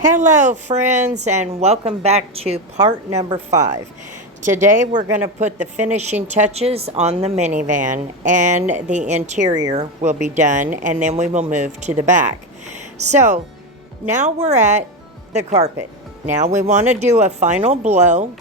Hello, friends, and welcome back to part number 5. Today, we're going to put the finishing touches on the minivan, and the interior will be done, and then we will move to the back. So, now we're at the carpet. Now we want to do a final blow,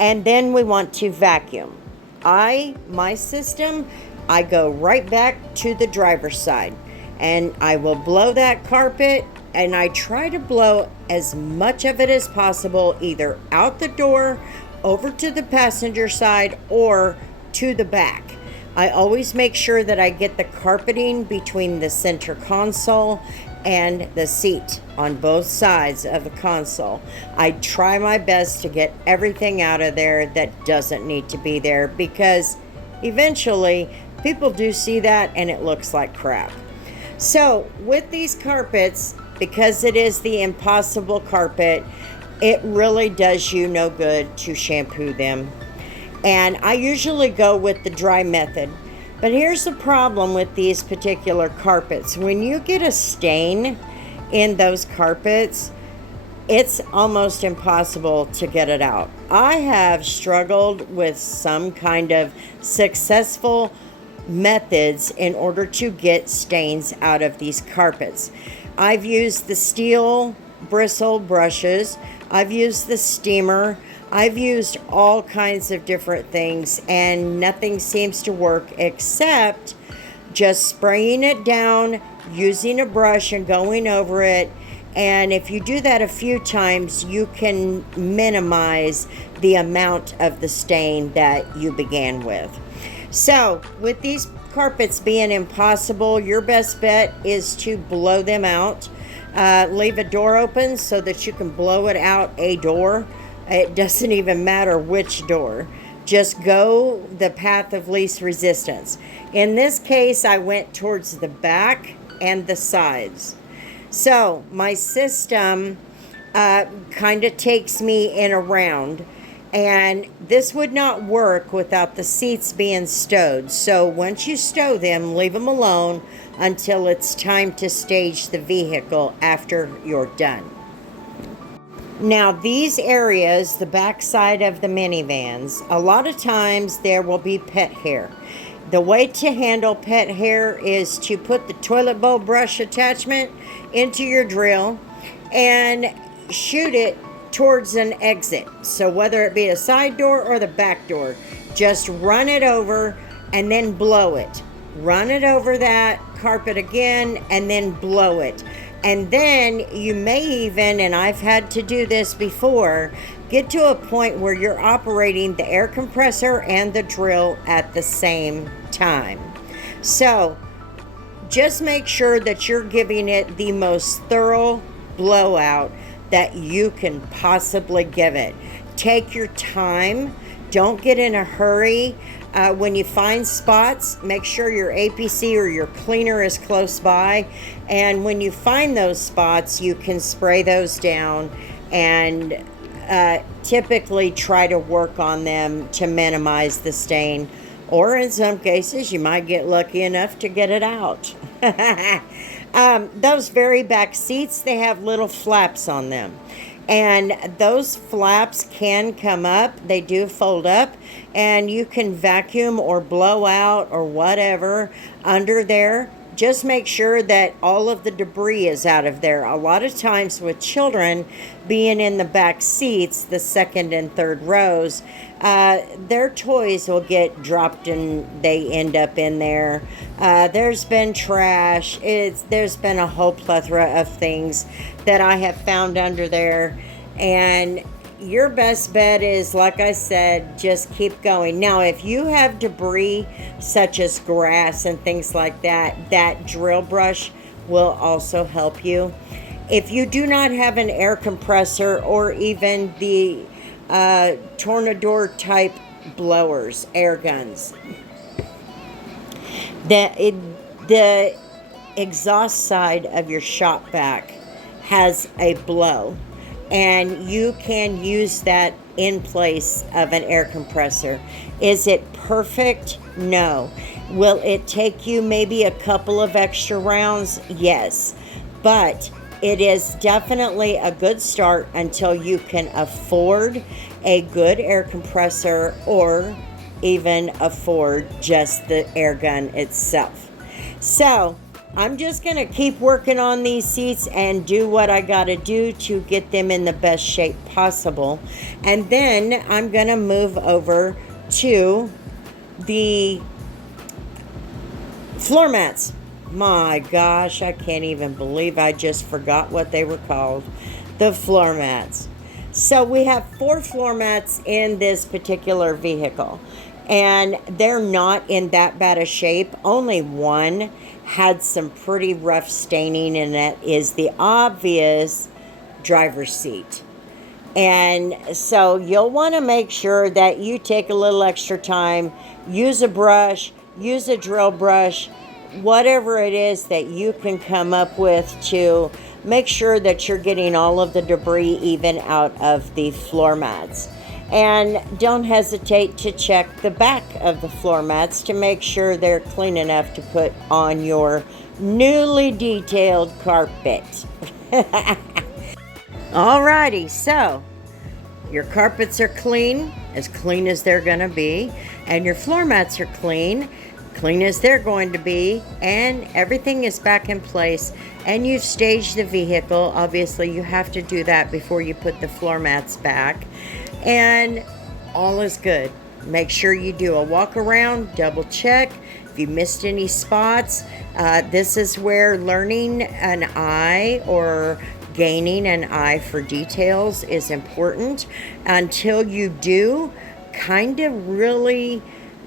and then we want to vacuum. My system, I go right back to the driver's side, and I will blow that carpet. And I try to blow as much of it as possible, either out the door, over to the passenger side, or to the back. I always make sure that I get the carpeting between the center console and the seat on both sides of the console. I try my best to get everything out of there that doesn't need to be there, because eventually people do see that and it looks like crap. So with these carpets, because it is the impossible carpet, it really does you no good to shampoo them. And I usually go with the dry method. But here's the problem with these particular carpets. When you get a stain in those carpets, it's almost impossible to get it out. I have struggled with some kind of successful methods in order to get stains out of these carpets. I've used the steel bristle brushes, I've used the steamer, I've used all kinds of different things, and nothing seems to work except just spraying it down, using a brush and going over it. And if you do that a few times, you can minimize the amount of the stain that you began with. So with these carpets being impossible, your best bet is to blow them out. Leave a door open so that you can blow it out a door. It doesn't even matter which door. Just go the path of least resistance. In this case, I went towards the back and the sides. So my system kind of takes me in a round. And this would not work without the seats being stowed. So once you stow them, leave them alone until it's time to stage the vehicle after you're done. Now these areas, the back side of the minivans, a lot of times there will be pet hair. The way to handle pet hair is to put the toilet bowl brush attachment into your drill and shoot it towards an exit. So whether it be a side door or the back door, just run it over and then blow it. Run it over that carpet again and then blow it. And then you may even, and I've had to do this before, get to a point where you're operating the air compressor and the drill at the same time. So just make sure that you're giving it the most thorough blowout that you can possibly give it. Take your time. Don't get in a hurry. When you find spots, make sure your APC or your cleaner is close by. And when you find those spots, you can spray those down and typically try to work on them to minimize the stain. Or in some cases, you might get lucky enough to get it out. Those very back seats, they have little flaps on them. And those flaps can come up. They do fold up. And you can vacuum or blow out or whatever under there. Just make sure that all of the debris is out of there. A lot of times with children being in the back seats, the second and third rows, their toys will get dropped and they end up in there. There's been trash. There's been a whole plethora of things that I have found under there. And your best bet is, like I said, just keep going. Now, if you have debris such as grass and things like that, that drill brush will also help you. If you do not have an air compressor or even the tornador type blowers, air guns, the exhaust side of your shop vac has a blow. And you can use that in place of an air compressor. Is it perfect? No. Will it take you maybe a couple of extra rounds? Yes. But It is definitely a good start until you can afford a good air compressor or even afford just the air gun itself. So I'm just going to keep working on these seats and do what I got to do to get them in the best shape possible. And then I'm going to move over to the floor mats. My gosh, I can't even believe I just forgot what they were called. The floor mats. So we have 4 floor mats in this particular vehicle, and they're not in that bad a shape. Only one had some pretty rough staining, and that is the obvious driver's seat. And so you'll want to make sure that you take a little extra time, use a brush, use a drill brush, whatever it is that you can come up with to make sure that you're getting all of the debris even out of the floor mats. And don't hesitate to check the back of the floor mats to make sure they're clean enough to put on your newly detailed carpet. Alrighty, so your carpets are clean as they're gonna be, and your floor mats are clean as they're going to be, and everything is back in place, and you've staged the vehicle. Obviously you have to do that before you put the floor mats back, and all is good. Make sure you do a walk around, double check if you missed any spots. This is where learning an eye or gaining an eye for details is important. Until you do, kind of really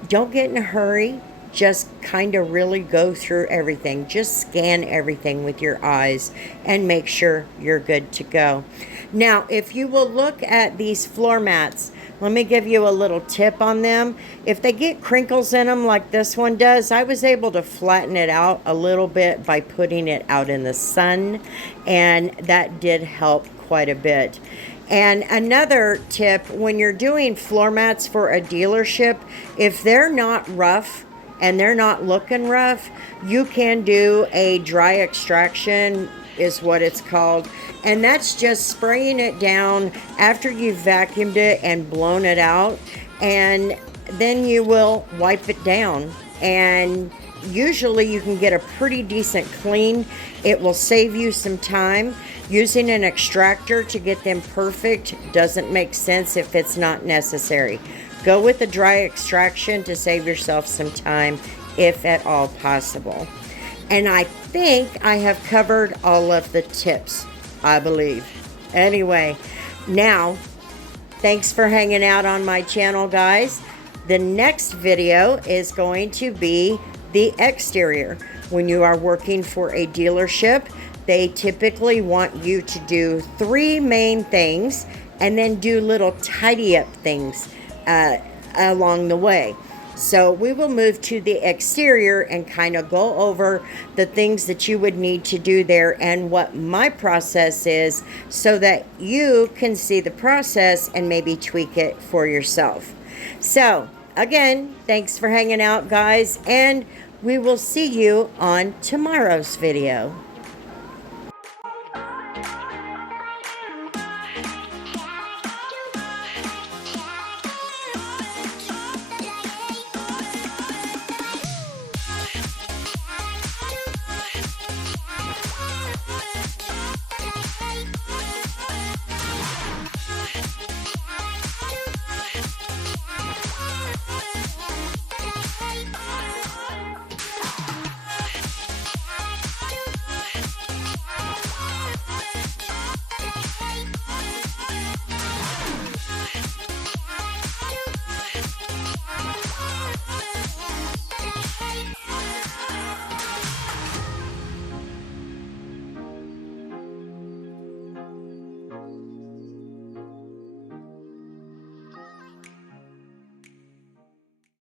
don't get in a hurry. Just kind of really go through everything. Just scan everything with your eyes and make sure you're good to go. Now, if you will look at these floor mats, let me give you a little tip on them. If they get crinkles in them like this one does, I was able to flatten it out a little bit by putting it out in the sun, and that did help quite a bit. And another tip, when you're doing floor mats for a dealership, if they're not rough and they're not looking rough, you can do a dry extraction, is what it's called. And that's just spraying it down after you've vacuumed it and blown it out. And then you will wipe it down. And usually you can get a pretty decent clean. It will save you some time. Using an extractor to get them perfect doesn't make sense if it's not necessary. Go with a dry extraction to save yourself some time, if at all possible. And I think I have covered all of the tips, I believe. Anyway, now, thanks for hanging out on my channel, guys. The next video is going to be the exterior. When you are working for a dealership, they typically want you to do 3 main things and then do little tidy up things along the way. So we will move to the exterior and kind of go over the things that you would need to do there and what my process is, so that you can see the process and maybe tweak it for yourself. So again, thanks for hanging out, guys, and we will see you on tomorrow's video.